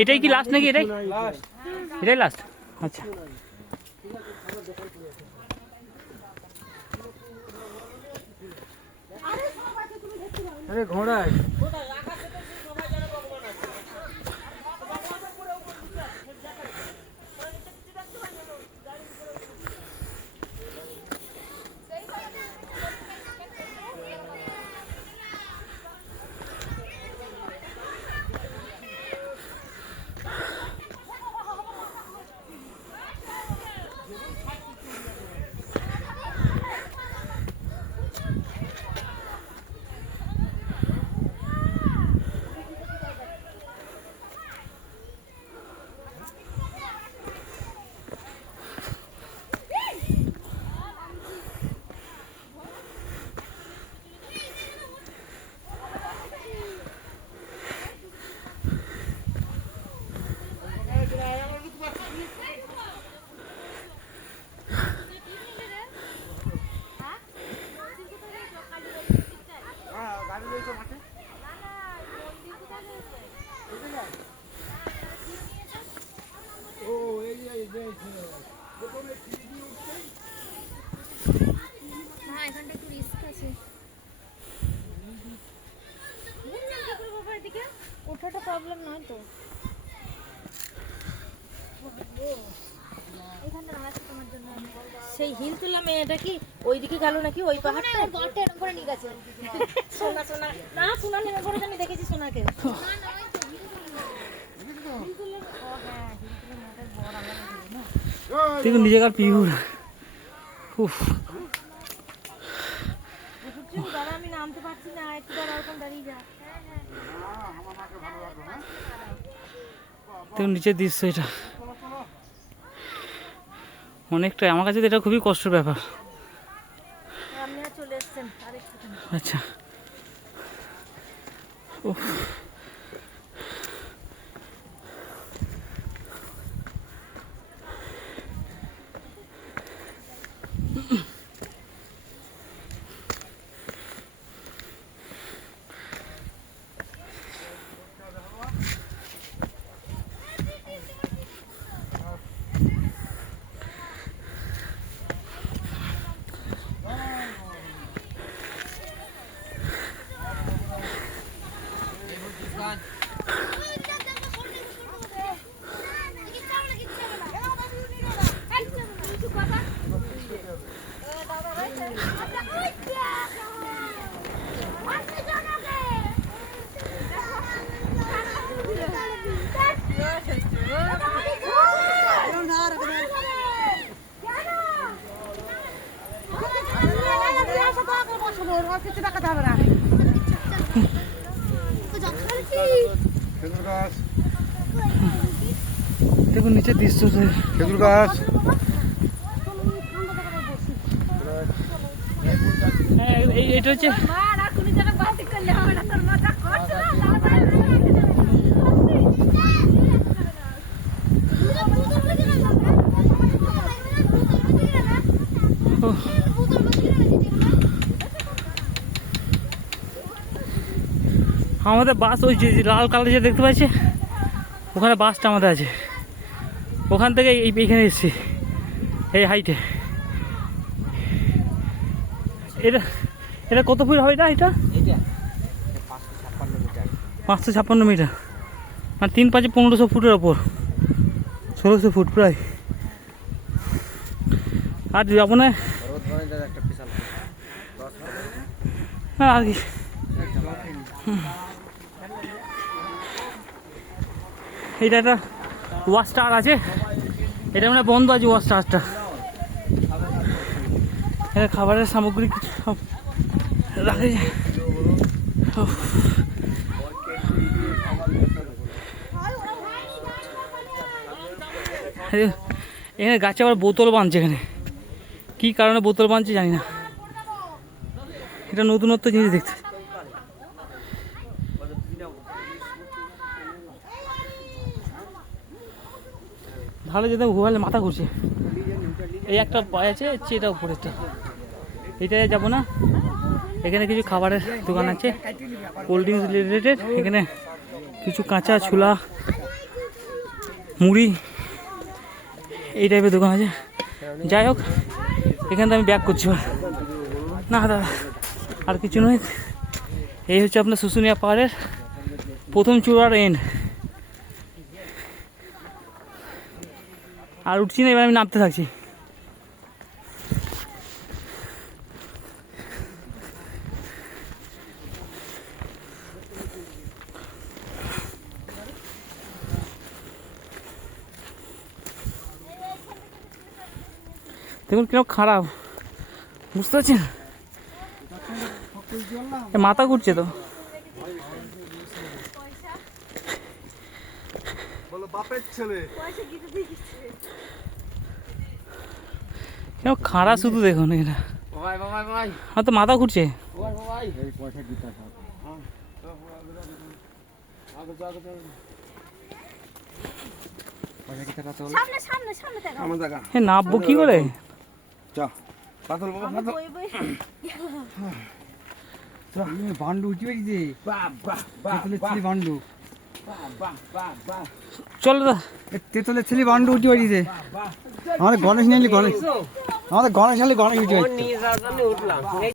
এটাই কি লাস্ট নাকি? এটাই লাস্ট। আচ্ছা ঘোড়া ওঠাটা প্রবলেম নয় তো। সেই হিল তুলা মেয়েটা কি ওইদিকে গেল নাকি ওই পাহাড়টা? বটটা এরকম করে নিয়ে গেছে। সোনা সোনা না সোনা নেমে পড়েছে, আমি দেখেছি সোনাকে। দেখুন নিজেকার পিহুর। দাদা আমি নামতে পারছি না, একটু দাঁড়া, ওরকম দাঁড়িয়ে যা। দেখুন নিচের দৃশ্য এটা অনেকটাই, আমার কাছে তো এটা খুবই কষ্টের ব্যাপার। চলে এসছেন আরেকটু। আচ্ছা উফ দেখুন নিচের দৃশ্য, খেজুর গাছ। হ্যাঁ এটা হচ্ছে আমাদের বাস, ওই যে লাল কালার যে দেখতে পাচ্ছি ওখানে বাসটা আমাদের আছে। ওখান থেকে এইখানে এসেছি এই হাইটে। এটা এটা কত ফুট হবে? এটা 556 মিটার, মানে 3 5 1500 ফুটের ওপর, 1600 ফুট প্রায়। আর যাবো না আর কি। এটা একটা ওয়াচ টাওয়ার আছে, এটা মানে বন্ধ আছে ওয়াচ টাওয়ারটা। এটা খাবারের সামগ্রী কিছু সব রাখা যায়। এখানে গাছে আবার বোতল বাঁধছে, এখানে কী কারণে বোতল বাঁধছে জানি না। এটা নতুনত্ব জিনিস দেখতে। ভালো যেতে ঘুমালে মাথা ঘুরছে। এই একটা পায়ে আছে, এটা উপরেরটা। এটাই যাবো না, এখানে কিছু খাবারের দোকান আছে, কোল্ড ড্রিঙ্কস রিলেটেড। এখানে কিছু কাঁচা ছোলা, মুড়ি, এই টাইপের দোকান আছে। যাই হোক, এখান থেকে আমি ব্যাক করছি না দাদা, আর কিছু নয়। এই হচ্ছে আপনার শুশুনিয়া পাহাড়ের প্রথম চূড়ার এন্ড। আর উঠছি না, এবার আমি নামতে থাকছি। দেখুন কিরকম খারাপ, বুঝতে পারছেন? মাথা ঘুরছে তো। কেন খারাপ শুধু দেখুন, এটা আমার তো মাথা ঘুরছে। নামবো কি করে? ভান্ডু উঠে বেরিয়েছে, ভান্ডু চলো দা, তেতলের ছেলে ভান্ডু উঠে বেরিয়েছে। আমাদের গণেশ নিয়ে গণেশ, আমাদের গণেশ নিয়ে গণেশ উঠে